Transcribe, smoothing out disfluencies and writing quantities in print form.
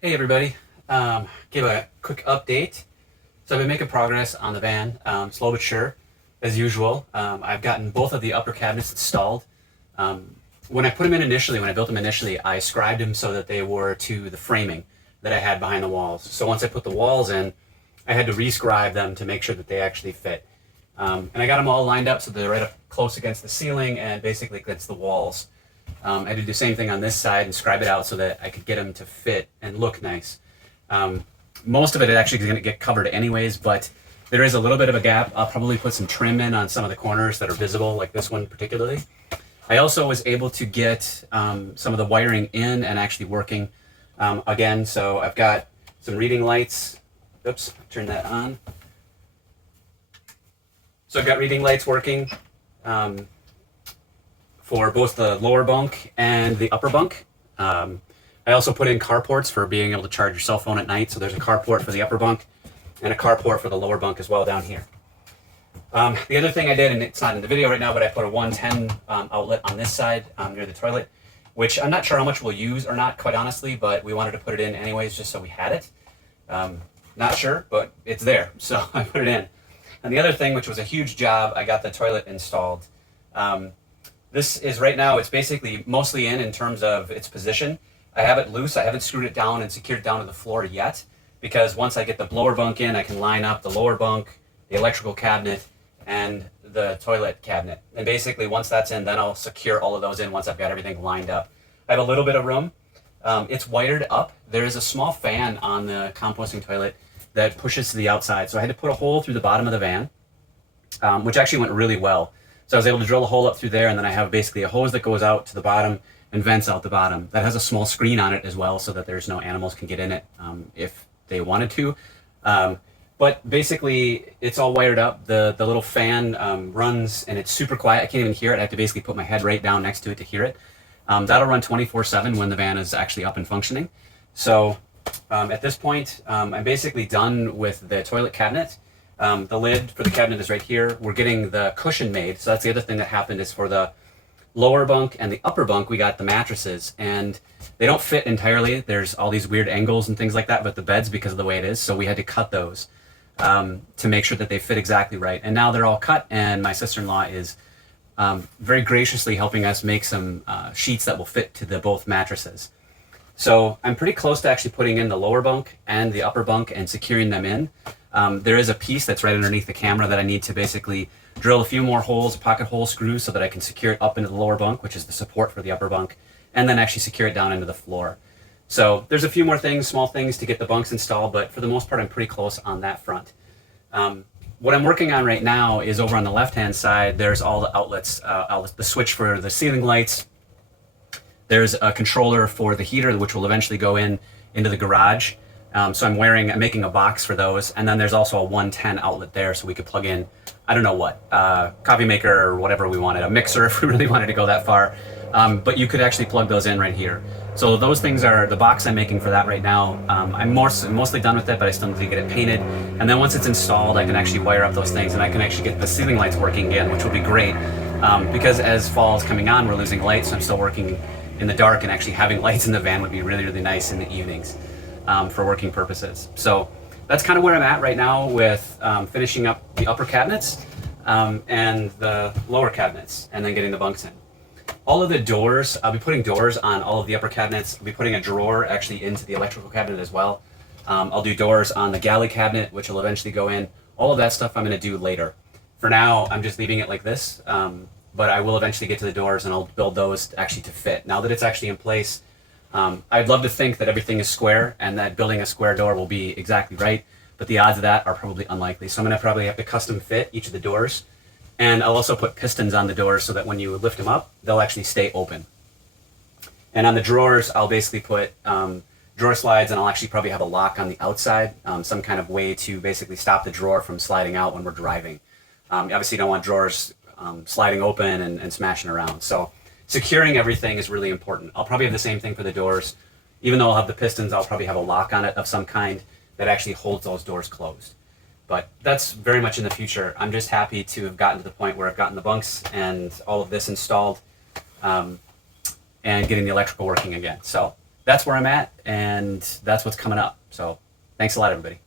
Hey everybody, give a quick update. So I've been making progress on the van, slow but sure, as usual. I've gotten both of the upper cabinets installed. When I put them in initially, when I built them initially, I scribed them so that they were to the framing that I had behind the walls. So once I put the walls in, I had to re-scribe them to make sure that they actually fit. And I got them all lined up so they're right up close against the ceiling and basically against the walls. I had to do the same thing on this side and scribe it out so that I could get them to fit and look nice. Most of it actually is going to get covered anyways, but there is a little bit of a gap. I'll probably put some trim in on some of the corners that are visible, like this one particularly. I also was able to get some of the wiring in and actually working again. So I've got some reading lights. Oops, turn that on. So I've got reading lights working for both the lower bunk and the upper bunk. I also put in carports for being able to charge your cell phone at night. So there's a carport for the upper bunk and a carport for the lower bunk as well down here. The other thing I did, and it's not in the video right now, but I put a 110 outlet on this side near the toilet, which I'm not sure how much we'll use or not, quite honestly, but we wanted to put it in anyways just so we had it. Not sure, but it's there, so I put it in. And the other thing, which was a huge job, I got the toilet installed. This is right now, it's basically mostly in terms of its position. I have it loose. I haven't screwed it down and secured it down to the floor yet, because once I get the lower bunk in, I can line up the lower bunk, the electrical cabinet, and the toilet cabinet. And basically once that's in, then I'll secure all of those in once I've got everything lined up. I have a little bit of room. It's wired up. There is a small fan on the composting toilet that pushes to the outside. So I had to put a hole through the bottom of the van, which actually went really well. So I was able to drill a hole up through there, and then I have basically a hose that goes out to the bottom and vents out the bottom. That has a small screen on it as well so that there's no animals can get in it if they wanted to. But basically, it's all wired up. The little fan runs, and it's super quiet. I can't even hear it. I have to basically put my head right down next to it to hear it. That'll run 24/7 when the van is actually up and functioning. So at this point, I'm basically done with the toilet cabinet. The lid for the cabinet is right here. We're getting the cushion made. So that's the other thing that happened is for the lower bunk and the upper bunk, we got the mattresses, and they don't fit entirely. There's all these weird angles and things like that, but the beds, because of the way it is, so we had to cut those to make sure that they fit exactly right. And now they're all cut, and my sister-in-law is very graciously helping us make some sheets that will fit to the both mattresses. So I'm pretty close to actually putting in the lower bunk and the upper bunk and securing them in. There is a piece that's right underneath the camera that I need to basically drill a few more holes, pocket hole screws, so that I can secure it up into the lower bunk, which is the support for the upper bunk, and then actually secure it down into the floor. So there's a few more things, small things to get the bunks installed, but for the most part, I'm pretty close on that front. What I'm working on right now is over on the left-hand side, there's all the outlets, the switch for the ceiling lights. There's a controller for the heater, which will eventually go into the garage. So I'm making a box for those. And then there's also a 110 outlet there, so we could plug in, I don't know what, coffee maker or whatever we wanted, a mixer if we really wanted to go that far. But you could actually plug those in right here. So those things are the box I'm making for that right now. I'm mostly done with it, but I still need to get it painted. And then once it's installed, I can actually wire up those things, and I can actually get the ceiling lights working again, which will be great. Because as fall is coming on, we're losing light, so I'm still working in the dark, and actually having lights in the van would be really, really nice in the evenings for working purposes. So that's kind of where I'm at right now with finishing up the upper cabinets and the lower cabinets, and then getting the bunks in. All of the doors, I'll be putting doors on all of the upper cabinets. I'll be putting a drawer actually into the electrical cabinet as well. I'll do doors on the galley cabinet, which will eventually go in. All of that stuff I'm going to do later. For now, I'm just leaving it like this, but I will eventually get to the doors, and I'll build those actually to fit. Now that it's actually in place, I'd love to think that everything is square and that building a square door will be exactly right, but the odds of that are probably unlikely. So I'm going to probably have to custom fit each of the doors. And I'll also put pistons on the doors so that when you lift them up, they'll actually stay open. And on the drawers, I'll basically put drawer slides, and I'll actually probably have a lock on the outside, some kind of way to basically stop the drawer from sliding out when we're driving. Obviously, you don't want drawers sliding open and smashing around. So securing everything is really important. I'll probably have the same thing for the doors. Even though I'll have the pistons, I'll probably have a lock on it of some kind that actually holds those doors closed. But that's very much in the future. I'm just happy to have gotten to the point where I've gotten the bunks and all of this installed and getting the electrical working again. So that's where I'm at, and that's what's coming up. So thanks a lot, everybody.